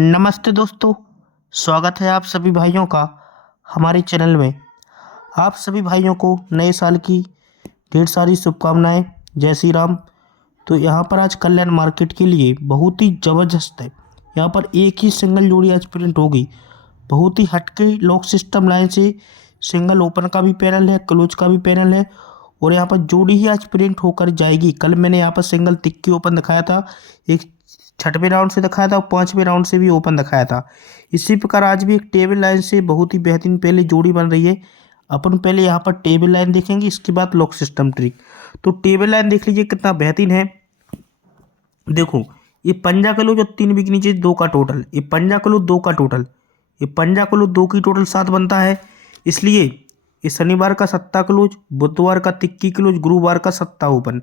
नमस्ते दोस्तों। स्वागत है आप सभी भाइयों का हमारे चैनल में। आप सभी भाइयों को नए साल की ढेर सारी शुभकामनाएं। जय श्री राम। तो यहाँ पर आज कल्याण मार्केट के लिए बहुत ही ज़बरदस्त है। यहाँ पर एक ही सिंगल जोड़ी आज प्रिंट होगी। बहुत ही हटके लॉक सिस्टम लाइन से सिंगल ओपन का भी पैनल है, क्लोज का भी पैनल है और यहाँ पर जोड़ी ही आज प्रिंट होकर जाएगी। कल मैंने यहाँ पर सिंगल तिक्की ओपन दिखाया था, एक छठवें राउंड से दिखाया था और पाँचवें राउंड से भी ओपन दिखाया था। इसी प्रकार आज भी एक टेबल लाइन से बहुत ही बेहतरीन पहले जोड़ी बन रही है। अपन पहले यहाँ पर टेबल लाइन देखेंगे, इसके बाद लॉक सिस्टम ट्रिक। तो टेबल लाइन देख लीजिए कितना बेहतरीन है। देखो ये पंजा क्लोज और 3 बिक नीचे 2 का टोटल, ये पंजा क्लोज 2 का टोटल, ये पंजा क्लोज 2 की टोटल 7 बनता है। इसलिए ये शनिवार का सत्ता क्लोज, बुधवार का तिक्की क्लोज, गुरुवार का सत्ता ओपन।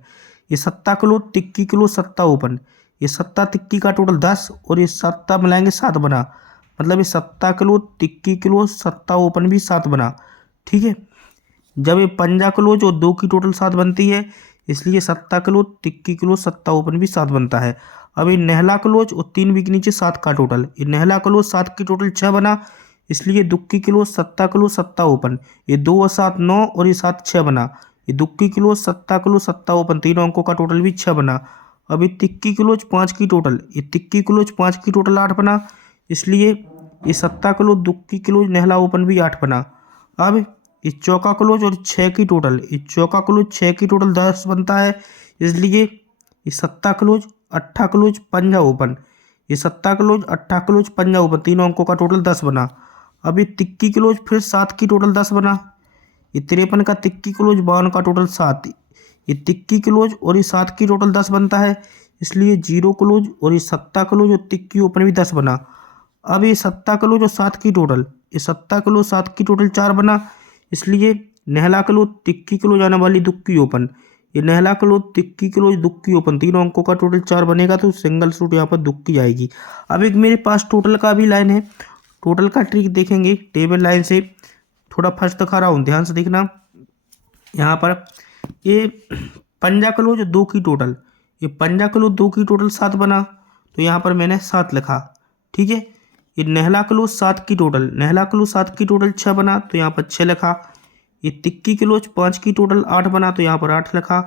ये सत्ता क्लोज, तिक्की क्लोज, सत्ता ओपन, ये सत्ता तिक्की का टोटल 10 और ये सत्ता मिलाएंगे 7 बना। मतलब ये सत्ता क्लोज, तिक्की क्लोज, सत्ता ओपन भी 7 बना। ठीक है। जब ये पंजा क्लोज और 2 की टोटल 7 बनती है, इसलिए सत्ता क्लोज, तिक्की क्लोज, सत्ता ओपन भी 7 बनता है। अब ये नेहला क्लोज और 3 बिक नीचे 7 का टोटल, ये नेहला क्लोज 7 की टोटल 6 बना। इसलिए दुक्की क्लोज, सत्ता क्लोज, सत्ता ओपन, ये 2 और 7 9 और ये 7 6 बना। ये दुक्की क्लोज, सत्ता क्लोज, सत्ता ओपन, तीनों अंकों का टोटल भी 6 बना। अब ये तिक्की क्लोज 5 की टोटल, ये तिक्की क्लोज 5 की टोटल 8 बना। इसलिए ये सत्ता क्लोज, दुक्की क्लोज, नेहला ओपन भी 8 बना। अब ये चौका क्लोज और 6 की टोटल, ये चौका क्लोज 6 की टोटल 10 बनता है। इसलिए ये सत्ता क्लोज, अट्ठा क्लोज, पंजा ओपन, ये सत्ता क्लोज, अट्ठा क्लोज, पंजा ओपन, तीनों अंकों का टोटल 10 बना। अब ये तिक्की क्लोज फिर 7 की टोटल 10 बना। ये 53 का तिक्की क्लोज, 52 का टोटल 7, ये तिक्की क्लोज और ये 7 की टोटल 10 बनता है। इसलिए जीरो क्लोज और ये सत्ता क्लोज और तिक्की ओपन भी 10 बना। अब ये सत्ता क्लोज और 7 की टोटल, ये सत्ता क्लोज 7 की टोटल 4 बना। इसलिए नेहला क्लोज, तिक्की क्लोज आने वाली दुक्की ओपन, ये Nehla close, tikki close, दुक्की open, तीनों अंकों का टोटल 4 बनेगा। तो सिंगल सूट यहाँ पर दुक्की आएगी। अब एक मेरे पास टोटल का भी लाइन है, टोटल का ट्रिक देखेंगे टेबल लाइन से। थोड़ा फर्स्ट दिखा रहा हूँ, ध्यान से देखना। यहाँ पर ये पंजा क्लोज 2 की टोटल, ये पंजा क्लोज 2 की टोटल 7 बना। तो यहाँ पर मैंने 7 लिखा। ठीक है। ये नेहला क्लोज 7 की टोटल, नेहला क्लोज 7 की टोटल 6 बना। तो यहाँ पर 6 लिखा। ये तिक्की क्लोज 5 की टोटल 8 बना। तो यहाँ पर 8 लिखा।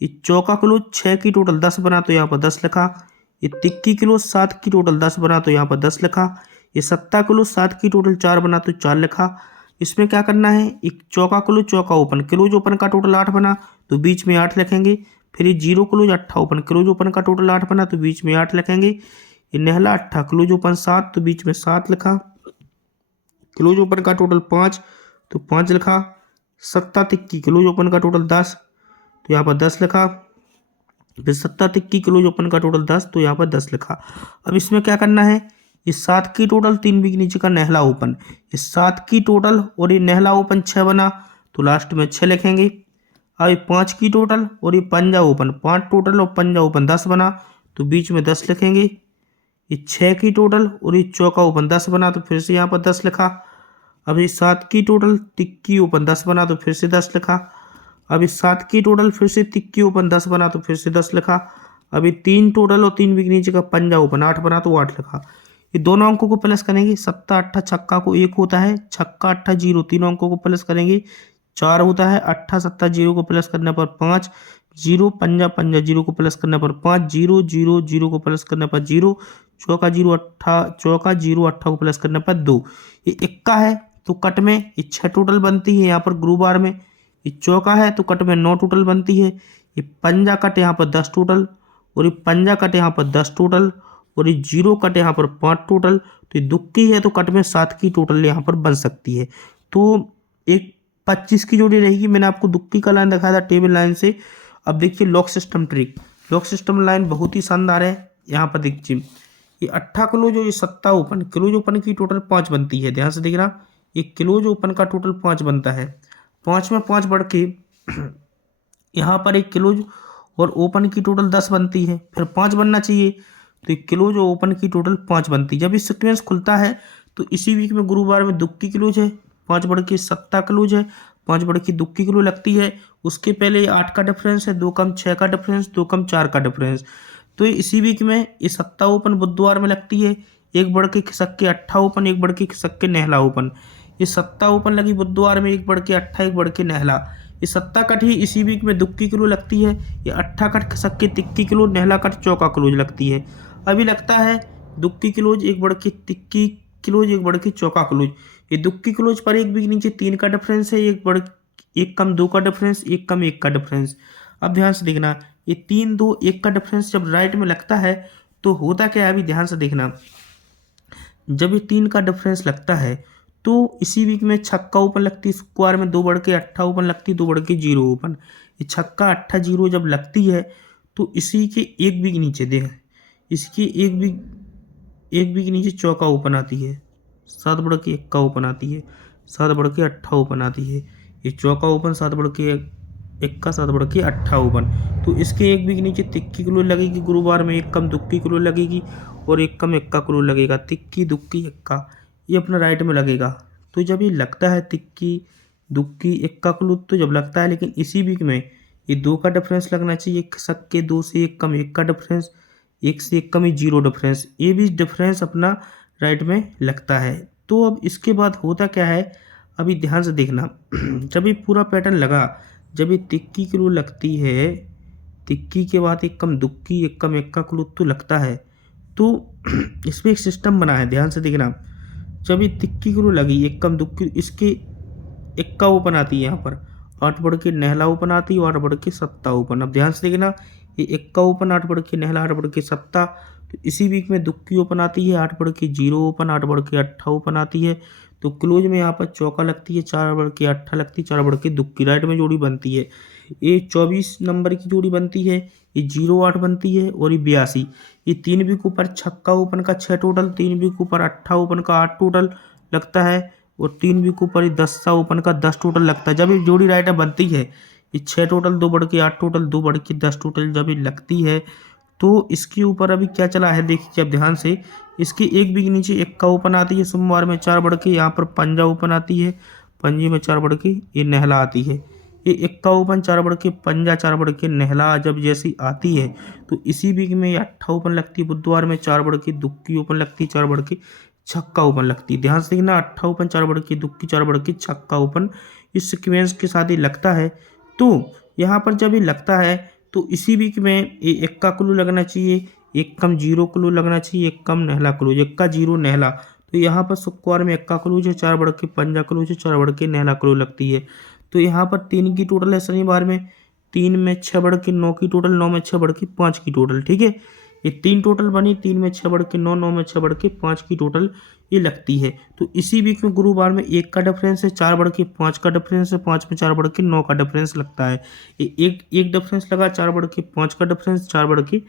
ये चौका क्लोज 6 की टोटल 10 बना। तो यहाँ पर 10 लिखा। ये तिक्की क्लोज 7 की टोटल 10 बना। तो यहाँ पर 10 लिखा। ये सत्ता क्लोज 7 की टोटल 4 बना। तो 4 लिखा। इसमें क्या करना है, एक चौका क्लोज, चौका ओपन, क्लोज ओपन का टोटल 8 बना। तो बीच में 8 लिखेंगे। फिर ये जीरो क्लोज, अट्ठा ओपन, क्लोज ओपन का टोटल 8 बना। तो बीच में 8 लिखेंगे। ये नेहला अट्ठा, क्लोज ओपन 7, तो बीच में 7 लिखा। क्लोज ओपन का टोटल 5, तो 5 लिखा। सत्ता तिक्की, क्लोज ओपन का टोटल 10, तो यहाँ पर 10 लिखा। फिर सत्ता तिक्की, क्लोज ओपन का टोटल 10, तो यहाँ पर 10 लिखा। अब इसमें क्या करना है, ये 7 की टोटल, 3 बिक नीचे का नेहला ओपन, ये 7 की टोटल और ये नेहला ओपन 6 बना। तो लास्ट में 6 लिखेंगे। अब ये 5 की टोटल और ये पंजा ओपन, 5 टोटल और पंजा ओपन 10 बना। तो बीच में 10 लिखेंगे। ये 6 की टोटल और ये चौका ओपन 10 बना। तो फिर से यहाँ पर 10 लिखा। अब ये 7 की टोटल, तिक्की ओपन 10 बना। तो फिर से 10 लिखा। अब ये 7 की टोटल, फिर से तिक्की ओपन 10 बना। तो फिर से 10 लिखा। अब ये 3 टोटल और 3 बिक नीचे का पंजा ओपन 8 बना। तो 8 लिखा। ये दोनों अंकों को प्लस करेंगे। सत्ता अट्ठा छक्का को 1 होता है, छक्का अट्ठा 0, तीनों अंकों को प्लस करेंगे 4 होता है। अट्ठा सत्ता 0 को प्लस करने पर 5, 0 पंजा पंजा 0 को प्लस करने पर 5, 0 0 0 को प्लस करने पर 0, चौका 0 अट्ठा, चौका 0 अट्ठा को प्लस करने पर 2। ये इक्का है तो कट में ये 6 टोटल बनती है। यहाँ पर गुरुवार में ये चौका है तो कट में 9 टोटल बनती है। ये पंजा कट यहाँ पर 10 टोटल और ये पंजा कट यहाँ पर 10 टोटल और ये 0 कट यहाँ पर 5 टोटल। तो ये दुक्की है तो कट में 7 की टोटल यहाँ पर बन सकती है। तो एक 25 की जोड़ी रहेगी। मैंने आपको दुक्की का लाइन दिखाया था टेबल लाइन से। अब देखिए lock system trick, lock system line बहुत ही शानदार है। यहाँ पर देखिए ये अट्ठा क्लोज और ये सत्ता ओपन, क्लोज ओपन की टोटल 5 बनती है। ध्यान से देखना, ये क्लोज ओपन का टोटल 5 बनता है। 5 में 5 बढ़ के यहाँ पर एक क्लोज और ओपन की टोटल 10 बनती है। फिर 5 बनना चाहिए, तो एक क्लोज और ओपन की टोटल 5 बनती है। जब ये सीक्वेंस खुलता है तो इसी वीक में गुरुवार में दुक्की क्लोज है, 5 बढ़ के सत्ता क्लोज है, 5 बढ़ के दुक्की क्लोज लगती है। उसके पहले 8 का डिफरेंस है, 2 कम 6 का डिफरेंस, 2 कम 4 का डिफरेंस। तो इसी वीक में ये सत्ता ओपन बुधवार में लगती है, एक बढ़ के खिसक के अट्ठा ओपन, एक बढ़ के खिसक के नहला ओपन। ये सत्ता ओपन लगी बुधवार में, एक बढ़ के अट्ठा, एक बढ़ के नहला। ये सत्ता कट ही इसी वीक में दुक्की क्लोज लगती है। ये अट्ठा कट खिसक के तिक्की क्लोज, नहला कट चौका क्लोज लगती है। अभी लगता है दुक्की क्लोज, एक बढ़ के तिक्की क्लोज, एक बढ़ के चौका क्लोज। ये दुक्की क्लोज पर एक वीक नीचे 3 का डिफरेंस है, एक कम 2 का डिफरेंस, एक कम 1 का डिफरेंस। अब ध्यान से देखना, ये 3 2 1 का डिफरेंस जब राइट में लगता है तो होता क्या है, अभी ध्यान से देखना। जब ये 3 का डिफरेंस लगता है तो इसी वीक में छक्का ओपन लगती है, स्क्वायर में 2 बढ़ के अट्ठा ओपन लगती है, 2 बढ़ के 0 ओपन। ये छक्का अट्ठा 0 जब लगती है तो इसी के एक वीक नीचे देख, इसकी एक वीक नीचे चौका ओपन आती है, 7 बढ़ के 1 का ओपन आती है, 7 बढ़ के अट्ठा ओपन आती है। ये चौका ओपन 7 बढ़ के 1 का, 7 बढ़ के अट्ठा ओपन। तो इसके एक वीक नीचे तिक्की क्लोज लगेगी गुरुवार में, एक कम दुक्की क्लोज लगेगी और एक कम एक्का क्लोज लगेगा। तिक्की दुक्की एक्का ये अपना राइट में लगेगा। तो जब ये लगता है तिक्की दुक्की एक्का क्लोज तो जब लगता है, लेकिन इसी वीक में ये 2 का डिफरेंस लगना चाहिए, खिसक के 2 से 1 कम 1 का डिफरेंस, 1 से 1 कम 0 डिफरेंस। ये भी डिफरेंस अपना राइट में लगता है। तो अब इसके बाद होता क्या है, अभी ध्यान से देखना। जब ये पूरा पैटर्न लगा, जब ये तिक्की क्लोज लगती है, तिक्की के बाद एक कम दुक्की, एक कम एक्का क्लोज तो लगता है। तो इसमें एक सिस्टम बना है, ध्यान से देखना। जब ये तिक्की क्लोज लगी, एक कम दुक्की, इसके एक्का ओपन आती है यहाँ पर, 8 बढ़ के नहला ओपन आती है और 8 बढ़ के सत्ता ओपन। अब ध्यान से देखना, ये एक्का ओपन, 8 बढ़ के नहला, 8 बढ़ के सत्ता। तो इसी वीक में दुक्की ओपन आती है, 8 बढ़ के 0 ओपन, 8 बढ़ के अट्ठा ओपन आती है। तो क्लोज में यहाँ पर चौका लगती है, 4 बढ़ के अट्ठा लगती है, 4 बढ़ के दुक्की, राइट में जोड़ी बनती है। ये 24 नंबर की जोड़ी बनती है, ये 0 8 बनती है और ये 82। ये 3 वीक ऊपर छक्का ओपन का 6 टोटल, 3 वीक ऊपर अट्ठा ओपन का 8 टोटल लगता है और 3 वीक ऊपर ये 10 ओपन का 10 टोटल लगता है। जब ये जोड़ी राइट में बनती है, ये 6 टोटल, 2 बढ़ के 8 टोटल, 2 बढ़ के 10 टोटल जब ये लगती है तो इसके ऊपर अभी क्या चला है देखिए अब ध्यान से। इसके एक वीक नीचे एक्का ओपन आती है, सोमवार में 4 बढ़ के यहाँ पर पंजा ओपन आती है, पंजे में 4 बढ़ के ये नहला आती है। ये एक्का ओपन, 4 बढ़ के पंजा, 4 बढ़ के नहला जब जैसी आती है तो इसी वीक में ये अट्ठा ओपन लगती है, बुधवार में 4 बढ़ के दुक्की ओपन लगती है, 4 बढ़ के छक्का ओपन लगती है। ध्यान से देखना, अट्ठा ओपन, 4 बढ़ के दुक्की, 4 बढ़ के छक्का ओपन, इस सीक्वेंस के साथ ही लगता है। तो यहाँ पर जब ये लगता है तो इसी वीक में ये एक्का क्लू लगना चाहिए, एक कम 0 क्लू लगना चाहिए, एक कम नहला क्लूज, एक्का 0 नहला। तो यहाँ पर शुक्रवार में एक्का क्लूज है, 4 बढ़ के पंजा क्लूज है, 4 बढ़ के नहला क्लूज लगती है। तो यहाँ पर 3 की टोटल है शनिवार में, 3 में 6 बढ़ के 9 की टोटल, 9 में 6 बढ़ के 5 की टोटल। ठीक है, ये 3 टोटल बनी, 3 में 6 बढ़ के 9, 9 में 6 बढ़ के 5 की टोटल ये लगती है। तो इसी वीक में गुरुवार में 1 का डिफरेंस है, 4 बढ़ के 5 का डिफरेंस है, 5 में 4 बढ़ के 9 का डिफरेंस लगता है। एक डिफरेंस लगा, 4 बढ़ के 5 का डिफरेंस, 4 बढ़ के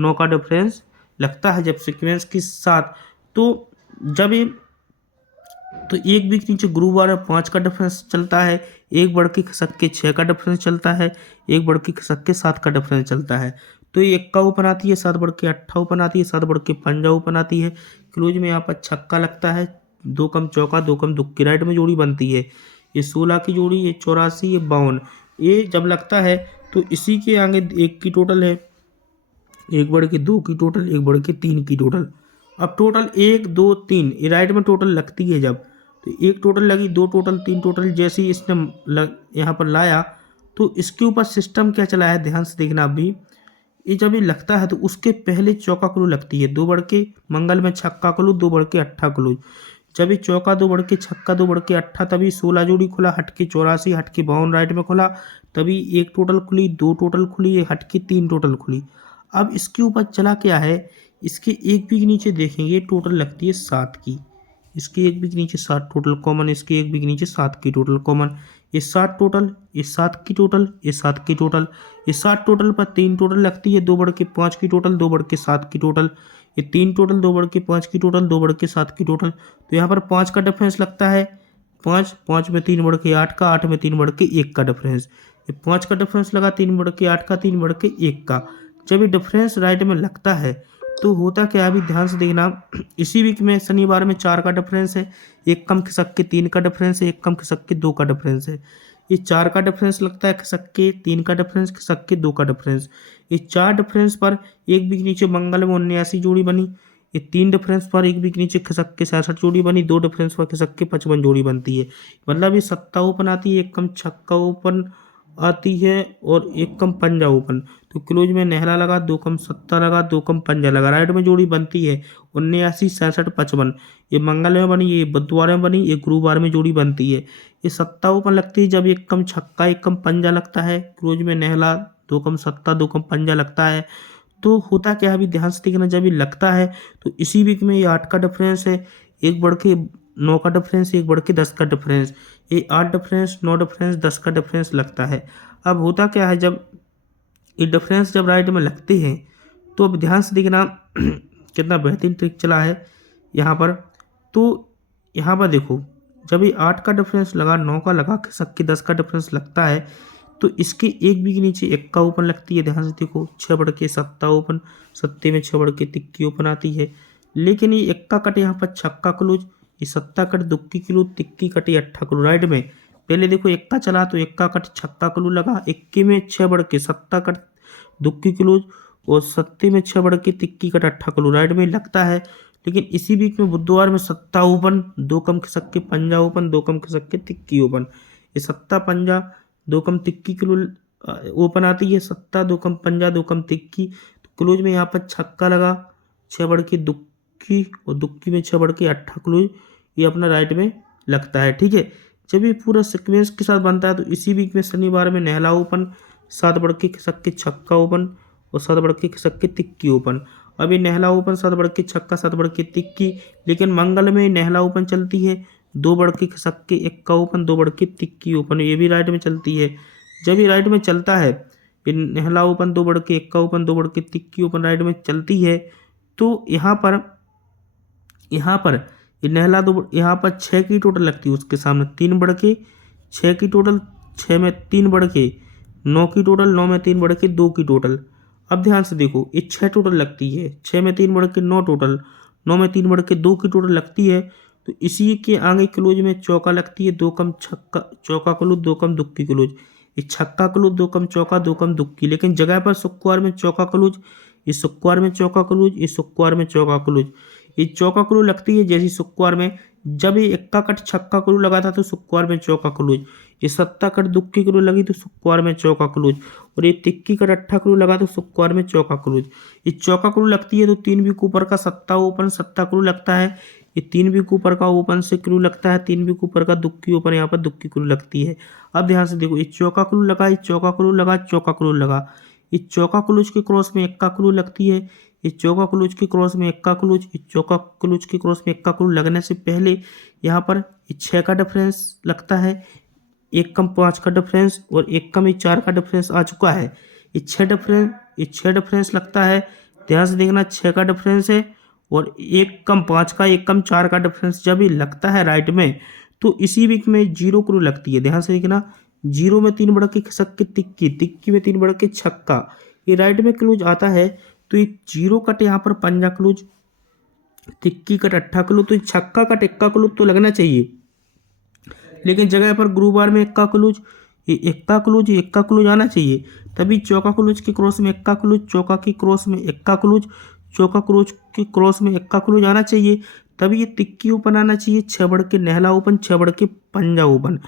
9 का डिफरेंस लगता है जब सीक्वेंस के साथ। तो जब ये तो एक वीक नीचे गुरुवार में 5 का डिफरेंस चलता है, एक बढ़ के खिसक के 6 का डिफरेंस चलता है, एक बढ़ के खिसक के 7 का डिफरेंस चलता है। तो ये एक्का ओपन आती है, 7 बढ़ के अट्ठा ओपन आती है, 7 बढ़ के पंजा ओपन आती है। क्लोज में यहाँ पर छक्का लगता है, 2 कम चौका, 2 कम दुक्की, राइट में जोड़ी बनती है। ये 16 की जोड़ी, ये 84, ये 52। ये जब लगता है तो इसी के आगे 1 की टोटल है, 1 बढ़ के 2 की टोटल, 1 बढ़ के 3 की टोटल। अब टोटल 1 2 3 ये राइट में टोटल लगती है जब, तो 1 टोटल लगी, 2 टोटल, 3 टोटल। जैसे ही इसने यहाँ पर लाया तो इसके ऊपर सिस्टम क्या चला है, ध्यान से देखना। अभी ये जब ये लगता है तो उसके पहले चौका क्लू लगती है, 2 बढ़ के मंगल में छक्का क्लू, 2 बढ़ के अट्ठा क्लू। जब ये चौका 2 बढ़ के छक्का, 2 बढ़ के अट्ठा, तभी 16 जोड़ी खुला, हट के 84, हट के 52 राइट में खुला, तभी 1 टोटल खुली, 2 टोटल खुली, हट के 3 टोटल खुली। अब इसके ऊपर चला क्या है, इसके एक भी के नीचे देखेंगे टोटल लगती है 7 की, इसके एक भी के नीचे 7 टोटल कॉमन, इसके एक भी के नीचे 7 की टोटल कॉमन। ये 7 टोटल, ये 7 की टोटल, ये 7 की टोटल, ये 7 टोटल पर 3 टोटल लगती है, 2 बढ़ के 5 की टोटल, 2 बढ़ के 7 की टोटल। ये 3 टोटल, 2 बढ़ के 5 की टोटल, 2 बढ़ के 7 की टोटल। तो यहाँ पर 5 का डिफरेंस लगता है, 5 5 में 3 बढ़ के 8 का, 8 में 3 बढ़ के 1 का डिफरेंस। ये 5 का डिफरेंस लगा, 3 बढ़ के 8 का, 3 बढ़ के 1 का। जब ये डिफरेंस राइट में लगता है तो होता क्या है, अभी ध्यान से देखना। इसी वीक में शनिवार में 4 का डिफरेंस है, एक कम खिसक के 3 का डिफरेंस है, एक कम खिसक के 2 का डिफरेंस है। ये 4 का डिफरेंस लगता है, खिसक के 3 का डिफरेंस, खिसक के 2 का डिफरेंस। ये 4 डिफरेंस पर एक वीक नीचे मंगल में 79 जोड़ी बनी, ये 3 डिफरेंस पर एक भी के नीचे खिसक के 66 जोड़ी बनी, 2 डिफरेंस पर खिसक के 55 जोड़ी बनती है। मतलब ये सत्ता ओपन आती है, एक कम छक्का ओपन आती है और एक कम पंजा ओपन। तो क्लोज में नेहला लगा, 2 कम सत्ता लगा, 2 कम पंजा लगा, राइट में जोड़ी बनती है 79, 67, 55। ये मंगल में बनी, ये बुधवार में बनी, ये गुरुवार में जोड़ी बनती है। ये सत्ता ओपन लगती है जब एक कम छक्का एक कम पंजा लगता है, क्लोज में नेहला, 2 कम सत्ता 2 कम पंजा लगता है। तो होता क्या है, अभी ध्यान से देखना, जब ये लगता है तो इसी वीक में ये 8 का डिफरेंस है, एक बढ़ के 9 का डिफरेंस, एक बढ़ के 10 का डिफरेंस, ये 8 डिफरेंस 9 डिफरेंस 10 का डिफरेंस लगता है। अब होता क्या है, जब ये डिफरेंस जब राइट में लगते हैं तो अब ध्यान से देखना कितना बेहतरीन ट्रिक चला है यहाँ पर। तो यहाँ पर देखो, जब ये 8 का डिफरेंस लगा, 9 का लगा, खिसक के 10 का डिफरेंस लगता है, तो इसके एक भी के नीचे एक का ओपन लगती है। ध्यान से देखो, 6 बढ़ के सत्ता ओपन, सत्ते में 6 बढ़ के तिक्की ओपन आती है। लेकिन ये एक का कट यहाँ पर छक्का क्लोज, ये सत्ता कट दुक्की क्लोज, तिक्की कटी अट्ठा क्लोज। राइट में पहले देखो एक का चला तो एक का कट छक्का क्लोज लगा, इक्की में 6 बढ़ के सत्ता कट दुक्की क्लोज और सत्ते में 6 बढ़ के तिक्की कट अट्ठा क्लोज। राइट में लगता है। लेकिन इसी वीक में बुधवार में सत्ता ओपन, 2 कम खिसक के पंजा ओपन, 2 कम खिसक के तिक्की ओपन। ये सत्ता पंजा 2 कम तिक्की क्लोज ओपन आती है, सत्ता 2 कम पंजा 2 कम तिक्की। तो क्लोज में यहाँ पर छक्का लगा, 6 बढ़ के दुक्की और दुक्की में 6 बढ़ के अट्ठा क्लोज, ये अपना राइट में लगता है। ठीक है, जब ये पूरा सीक्वेंस के साथ बनता है तो इसी वीक में शनिवार में नेहला ओपन, 7 बढ़ के खिसक के छक्का ओपन और 7 बढ़ के खिसक के तिक्की ओपन। अभी नेहला ओपन, 7 बढ़ के छक्का, 7 बढ़ के तिक्की। लेकिन मंगल में नेहला ओपन चलती है, 2 बढ़ के खिसक के इक्का ओपन, 2 बढ़ के तिक्की ओपन, ये भी राइट में चलती है। जब ये राइट में चलता है, ये नेहला ओपन, 2 बढ़ के इक्का ओपन, 2 बढ़ के तिक्की ओपन राइट में चलती है, तो यहाँ पर ये नेहला 2, यहाँ पर 6 की टोटल लगती है, उसके सामने 3 बढ़ के 6 की टोटल, 6 में 3 बढ़ के 9 की टोटल, 9 में 3 बढ़ के 2 की टोटल। अब ध्यान से देखो, ये 6 टोटल लगती है, 6 में 3 बढ़ के 9 टोटल, 9 में 3 बढ़ के 2 की टोटल लगती है। तो इसी के आगे क्लोज में चौका लगती है, 2 कम छक्का चौका क्लोज, 2 कम दुक्की क्लोज। ये छक्का क्लोज, 2 कम चौका, 2 कम दुक्की। लेकिन जगह पर शुक्रवार में चौका क्लोज, ये शुक्रवार में चौका क्लोज, ये शुक्रवार में चौका क्लोज। ये चौका क्लोज लगती है जैसे शुक्रवार में, जब ये इक्का कट छक्का क्लोज लगा था तो शुक्रवार में चौका क्लोज, ये सत्ता कट दुक्की क्लोज लगी तो शुक्रवार में चौका क्लोज, और ये तिक्की कट अट्ठा क्लोज लगा तो शुक्रवार में चौका क्लोज। ये चौका क्लोज लगती है तो 3 वीक ऊपर का सत्ता ओपन, सत्ता क्लोज लगता है। ये 3 वीक ऊपर का ओपन से क्लोज लगता है, 3 वीक ऊपर का दुक्की ओपन, यहाँ पर दुक्की क्लोज लगती है। अब ध्यान से देखो, ये चौका क्लोज लगा, ये चौका क्लोज लगा, चौका क्लोज लगा। ये चौका क्लोज के क्रॉस में इक्का क्लोज लगती है, ये चौका क्लोज के क्रॉस में इक्का क्लोज, ये चौका क्लोज के क्रॉस में इक्का क्लोज लगने से पहले यहाँ पर 6 का डिफरेंस लगता है, 1 कम 5 का डिफरेंस और 1 कम 4 का डिफरेंस आ चुका है। ये 6 डिफरेंस लगता है। ध्यान से देखना, 6 का डिफरेंस है और 1 कम 5 का 1 कम 4 का डिफरेंस जब ये लगता है राइट में, तो इसी वीक में 0 क्लोज लगती है। ध्यान से देखना, 0 में 3 बढ़ के खिसक के तिक्की, तिक्की में 3 बढ़ के छक्का, ये राइट में क्लोज आता है। तो ये 0 कट यहाँ पर पंजा क्लोज, तिक्की कट अट्ठा क्लोज, तो छक्का कट इक्का क्लोज तो लगना चाहिए। लेकिन जगह पर गुरुवार में इक्का क्लोज, ये इक्का क्लोज, ये इक्का क्लोज आना चाहिए। तभी चौका क्लोज के क्रॉस में इक्का क्लोज, चौका की क्रॉस में इक्का क्लोज, चौका क्लोज के क्रॉस में इक्का क्लोज आना चाहिए। तभी ये तिक्की ओपन आना चाहिए, 6 बढ़ के नेहला ओपन, 6 बढ़ के पंजा ओपन।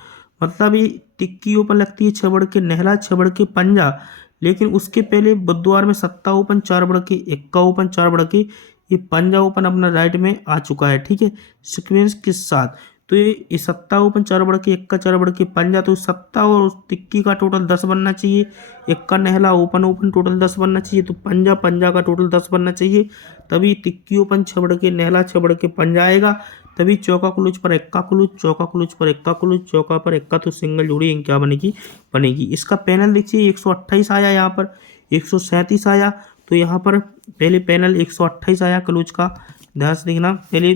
मतलब ये टिक्की ओपन लगती है 6 बढ़ के नेहला, 6 बढ़ के पंजा। लेकिन उसके पहले बुधवार में सत्ता ओपन, 4 बढ़ के इक्का ओपन, 4 बढ़ के ये पंजा ओपन अपना राइट में आ चुका है। ठीक है, सीक्वेंस के साथ। तो ये सत्ता ओपन, 4 बढ़ के इक्का, 4 बढ़ के पंजा, तो सत्ता और टिक्की का टोटल 10 बनना चाहिए। इक्का नेहला ओपन ओपन टोटल 10 बनना चाहिए, तो पंजा पंजा का टोटल 10 बनना चाहिए। तभी टिक्की ओपन 6 बढ़ के नेहला, 6 बढ़ के पंजा आएगा। तभी चौका क्लोज पर इक्का क्लोज, चौका क्लोज पर इक्का क्लोज, चौका पर इक्का, तो सिंगल जोड़ी क्या बनेगी। इसका पैनल देखिए 128 आया, यहाँ पर 137 आया। तो यहाँ पर पहले पैनल 128 आया क्लोज का। ध्यान से देखना, पहले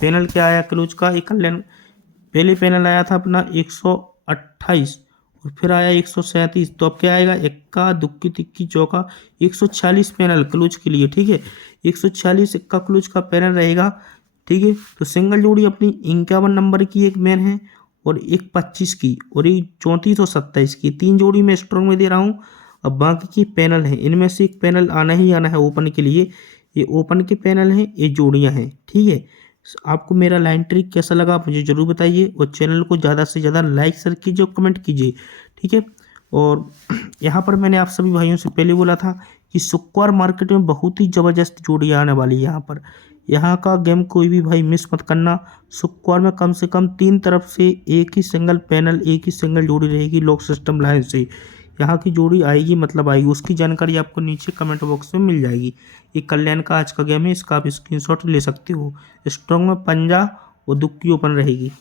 पैनल क्या आया क्लोज का, एक पहले पैनल आया था अपना 128 और फिर आया 137। तो अब क्या आएगा, इक्का दुक्की तिक्की चौका, 146 पैनल क्लोज के लिए। ठीक है, 146 इक्का क्लोज का पैनल रहेगा। ठीक है, तो सिंगल जोड़ी अपनी 51 नंबर की एक मेन है और एक 25 की और एक 34 और 27 की, 3 जोड़ी मैं स्ट्रॉन्ग में दे रहा हूँ। अब बाकी की पैनल है, इनमें से एक पैनल आना ही आना है ओपन के लिए। ये ओपन के पैनल हैं, ये जोड़ियाँ हैं। ठीक है, आपको मेरा लाइन ट्रिक कैसा लगा मुझे ज़रूर बताइए, और चैनल को ज़्यादा से ज़्यादा लाइक शेयर कीजिए और कमेंट कीजिए। ठीक है, और यहाँ पर मैंने आप सभी भाइयों से पहले बोला था कि शुक्रवार मार्केट में बहुत ही ज़बरदस्त जोड़ियाँ आने वाली है। यहाँ का गेम कोई भी भाई मिस मत करना। शुक्रवार में कम से कम 3 तरफ से एक ही सिंगल पैनल, एक ही सिंगल जोड़ी रहेगी लॉक सिस्टम लाइन से। यहाँ की जोड़ी आएगी मतलब आएगी, उसकी जानकारी आपको नीचे कमेंट बॉक्स में मिल जाएगी। ये कल्याण का आज का गेम है, इसका आप स्क्रीनशॉट ले सकते हो। स्ट्रॉन्ग में पंजा और दुक्की ओपन रहेगी।